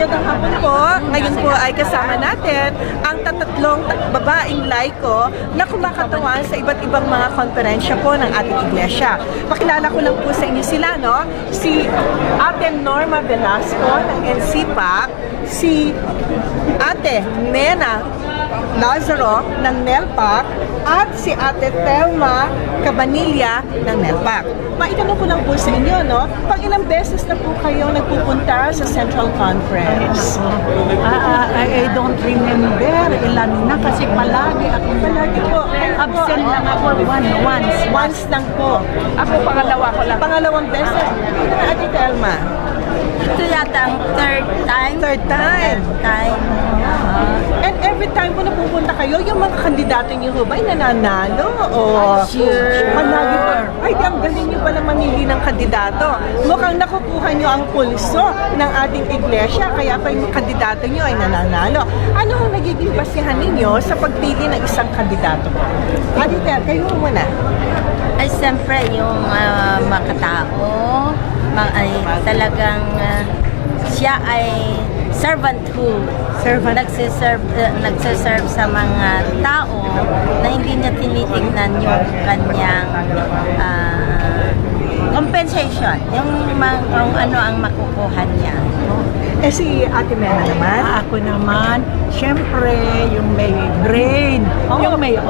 Magandang hapon po. Ngayon po ay kasama natin ang tatlong babaeng laiko na kumakatawan sa iba't ibang mga konferensya po ng ating iglesia. Pakilala ko lang po sa inyo sila, no? Si Ate Norma Velasco ng NCPAC, si Ate Nena Lazaro ng NELPAC, at si Ate Thelma Cabanilla ng NELPAC. Maitanong ko lang po sa inyo, no? Pag ilang beses na po kayo nagpupunta sa Central Conference? I don't remember ilan na kasi palagi po. Absent lang ako once lang po. Ako pangalawa ko lang. Pangalawang beses. Ate Thelma? Ito yata ang third time. Third time. And every time po napupunta kayo, yung mga kandidato niyo ho ba ay nananalo? O managi po? Ay, ang galing niyo pala manili ng kandidato. Mukhang nakukuha niyo ang pulso ng ating iglesia, kaya pa yung kandidato niyo ay nananalo. Ano ang nagiging basihan ninyo sa pagpili ng isang kandidato po? Aditer, kayo muna. Ay, siyempre yung makatao, ay talagang siya ay servanthood. Nagsiserve sa mga tao na hindi niya tinitingnan yung kanyang compensation, yung kung ano ang makukuha niya. Eh si Ate Mena naman? Ako naman, syempre, yung may brain, yung may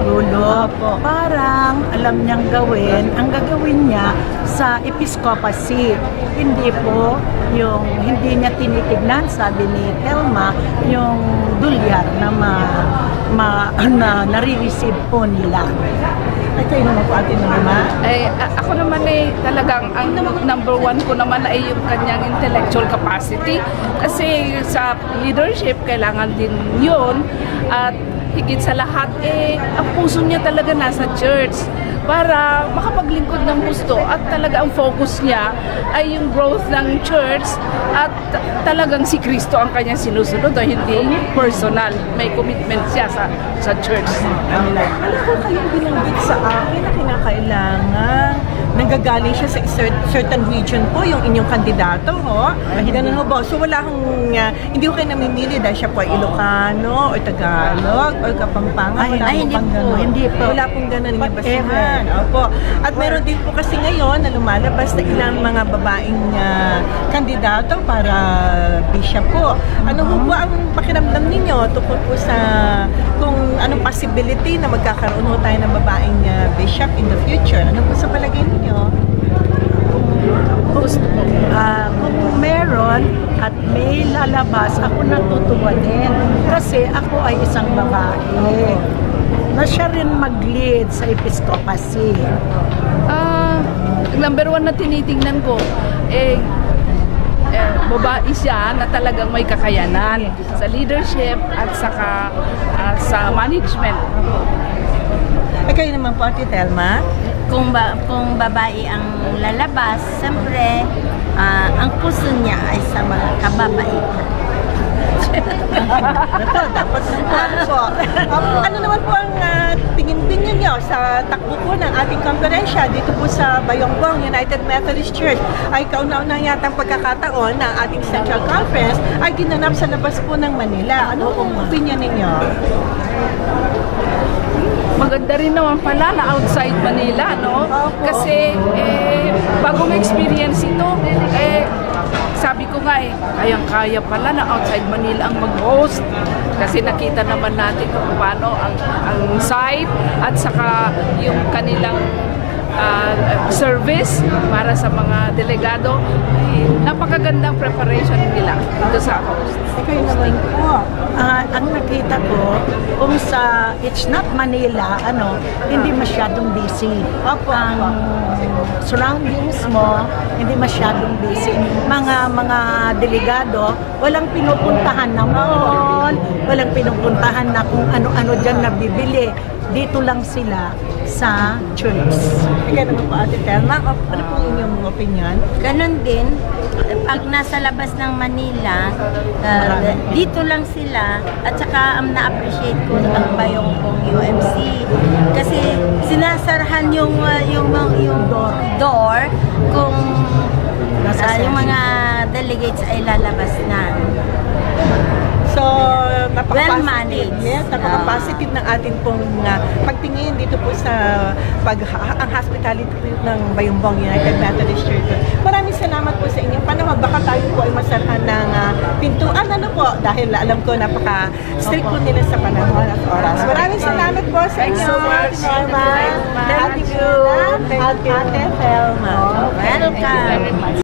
ulo. Parang alam niyang gawin, ang gagawin niya sa episcopacy. Hindi po yung hindi niya tinitignan, sabi ni Thelma, yung dolyar na nare-receive po nila. Ay, kayo naman po, Ate Norma? Ay, ako naman talagang ang number one ko naman ay yung kanyang intellectual capacity. Kasi sa leadership, kailangan din yun. At higit sa lahat, ang puso niya talaga nasa church para makapaglingkod ng gusto, at talaga ang focus niya ay yung growth ng church, at talagang si Kristo ang kanyang sinusunod, o hindi personal. May commitment siya sa church. Ano po kayong binanggit sa akin na kinakailangan nanggagaling siya sa certain region po, yung inyong kandidato, ho? Ganun ho ba? So wala hong, hindi ko kayo namimili dahil siya po ay Ilocano, o Tagalog, o Kapampangan. Hindi po. Wala pong ganun yung basihan. Opo. At meron din po kasi ngayon na lumalabas na ilang mga babaeng kandidato para bishop po. Ano ho po ang pakiramdam ninyo tungkol po sa kung anong possibility na magkakaroon ho tayo ng babaeng bishop in the future? Ano po sa palagay ninyo? Kung meron at may lalabas, ako natutuwa din. Kasi ako ay isang babae na siya rin mag-lead sa episcopacy. Number one na tinitingnan ko, babae siya na talagang may kakayanan sa leadership at saka sa management. Kayo naman po, Ate Thelma? Kung babae ang lalabas, siyempre, ang puso niya ay sa mga kababaihan. Dapat po. Ano naman po ang tingin nyo sa takbo po ng ating konferensya dito po sa Bayongbong United Methodist Church? Ay kauna-una yata ang pagkakataon na ating Central Conference ay ginanap sa labas po ng Manila. Ano pong opinion ninyo? Maganda rin naman pala na outside Manila, no? Kasi bagong experience ito, sabi ko nga kayang-kaya pala na outside Manila ang mag-host. Kasi nakita naman natin kung paano ang site at saka yung kanilang service para sa mga delegado. Napakagandang preparation nila dito sa host. Kayo naman po. Ang nakita ko, kung sa It's Not Manila, hindi masyadong busy. Ang surroundings mo, hindi masyadong busy. Mga delegado, walang pinupuntahan na mall, walang pinupuntahan na kung ano-ano dyan nabibili. Dito lang sila sa church. Ikaw naman po, Ate Thelma, ano po inyong opinion? Ganon din, pag nasa labas ng Manila, dito lang sila, at saka na-appreciate ko ang Bayongbong UMC kasi sinasarahan yung door kung yung mga delegates ay lalabas na. well managed. Yes, napaka-positive ng ating pong pagtingin dito po sa ang hospitality po ng Bayumbong United Methodist Church. Maraming salamat po sa inyong panahon. Baka tayo po ay masarhan ng pintuan. Ano po? Dahil alam ko napaka-strict po nila sa panahon at oras. Maraming salamat po sa inyo. Thank you. Ate Thelma. Welcome.